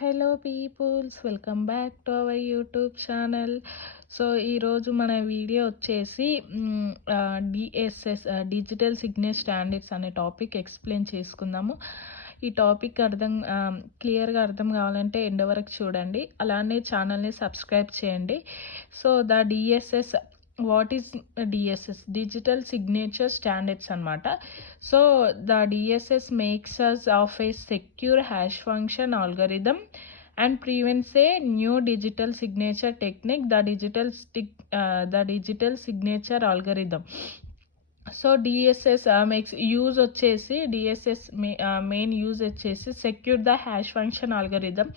Hello peoples, welcome back to our YouTube channel. So ఈరోజు మన video వచ్చేసి DSS digital signature standards అనే topic explain చేసుకుందాము. ఈ టాపిక్ క్లియర్గా అర్థం కావాలంటే ఎండ్ వరకు చూడండి. అలానే ఛానల్ని సబ్స్క్రైబ్ చేయండి. So the DSS, what is DSS? Digital signature standards అనమాట. సో the DSS makes us of a secure hash function algorithm and prevents a new digital signature technique, the digital signature algorithm. So DSS makes use వచ్చేసి DSS main use వచ్చేసి secure the hash function algorithm.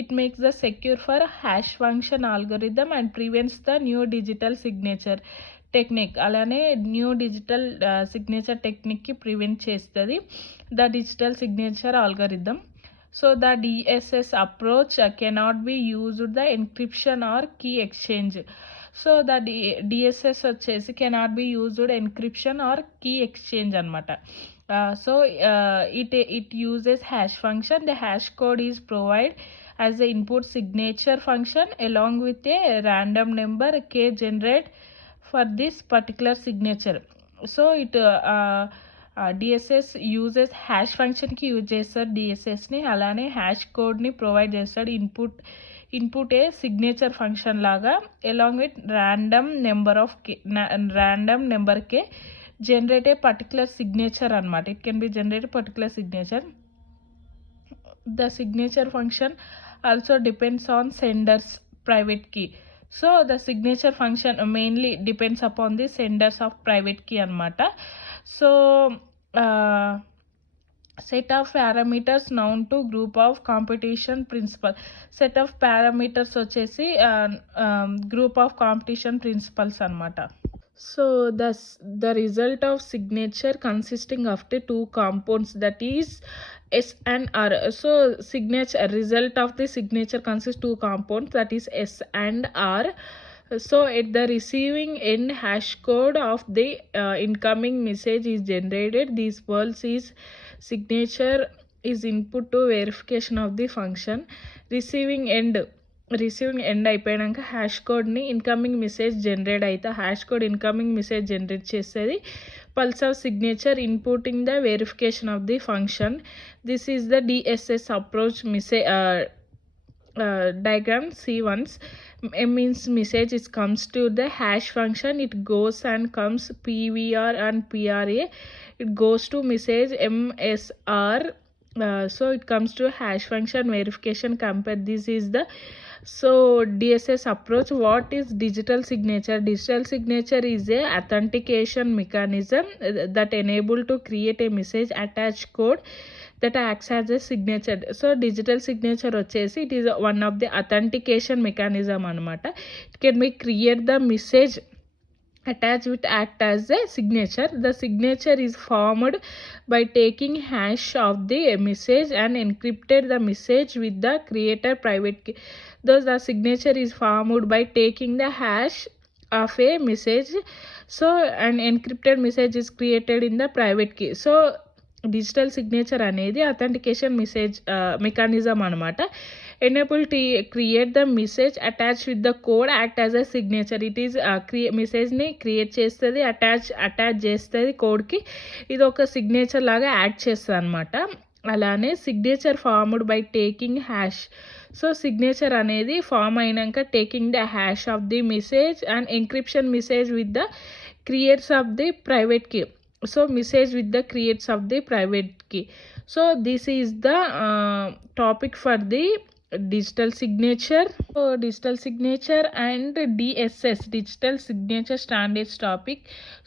It makes the secure for hash function algorithm and prevents the new digital signature technique. అలానే new digital signature టెక్నిక్కి prevent చేస్తుంది the digital signature algorithm. So the DSS approach cannot be used the encryption or key exchange. So the DSS వచ్చేసి cannot be used encryption or key exchange అనమాట. So it uses hash function. The hash code is provide as the input signature function along with a random number K generate for this particular signature. So DSS uses hash ఫంక్షన్కి use చేస్తాడు డిఎస్ఎస్ని. అలానే hash కోడ్ని provide చేస్తాడు input a signature function లాగా along with random number K generate a particular signature అనమాట. It can be generate particular signature. The signature function also depends on sender's private key. So the signature function mainly depends upon the senders of private key అనమాట. So set of parameters known to group of competition principal. set of parameters వచ్చేసి group of competition principles అనమాట. సో the result of signature consisting of the two compounds, that is S and R. So signature result of the signature consists two compounds, that is S and R. So at the receiving end, hash code of the incoming message is generated. This pulse is signature is input to verification of the function. receiving end అయిపోయాక hash కోడ్ని incoming message generate అయితే hash code incoming message generate చేసేది. Plus of signature inputting the verification of the function. This is the DSS approach diagram. See once means message is comes to the hash function, it goes and comes PVR and PRA, it goes to message MSR. So it comes to hash function verification compare. This is the DSS approach. What is digital signature? Digital signature is a authentication mechanism that enable to create a message attached code that acts as a signature. So digital signature వచ్చేసి it is one of the authentication mechanism అనమాట. It can be create the message attached with act as a signature. The signature is formed by taking hash of the message and encrypted the message with the creator private key. Thus the signature is formed by taking the hash of a message, so an encrypted message is created in the private key. So digital signature అనేది authentication mechanism అనమాట. Enable to create the message attach with the code act as a signature. It is మెసేజ్ని క్రియేట్ చేస్తుంది, అటాచ్ చేస్తుంది కోడ్కి. ఇది ఒక సిగ్నేచర్ లాగా యాడ్ చేస్తుంది అనమాట. అలానే signature formed by taking hash. So signature అనేది ఫామ్ అయినాక taking the hash of the message and encryption message with the creates of the private key. So message with the creates of the private key. So this is the topic for the digital signature. So digital signature and DSS, digital signature standards topic.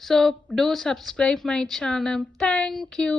So do subscribe my channel. Thank you.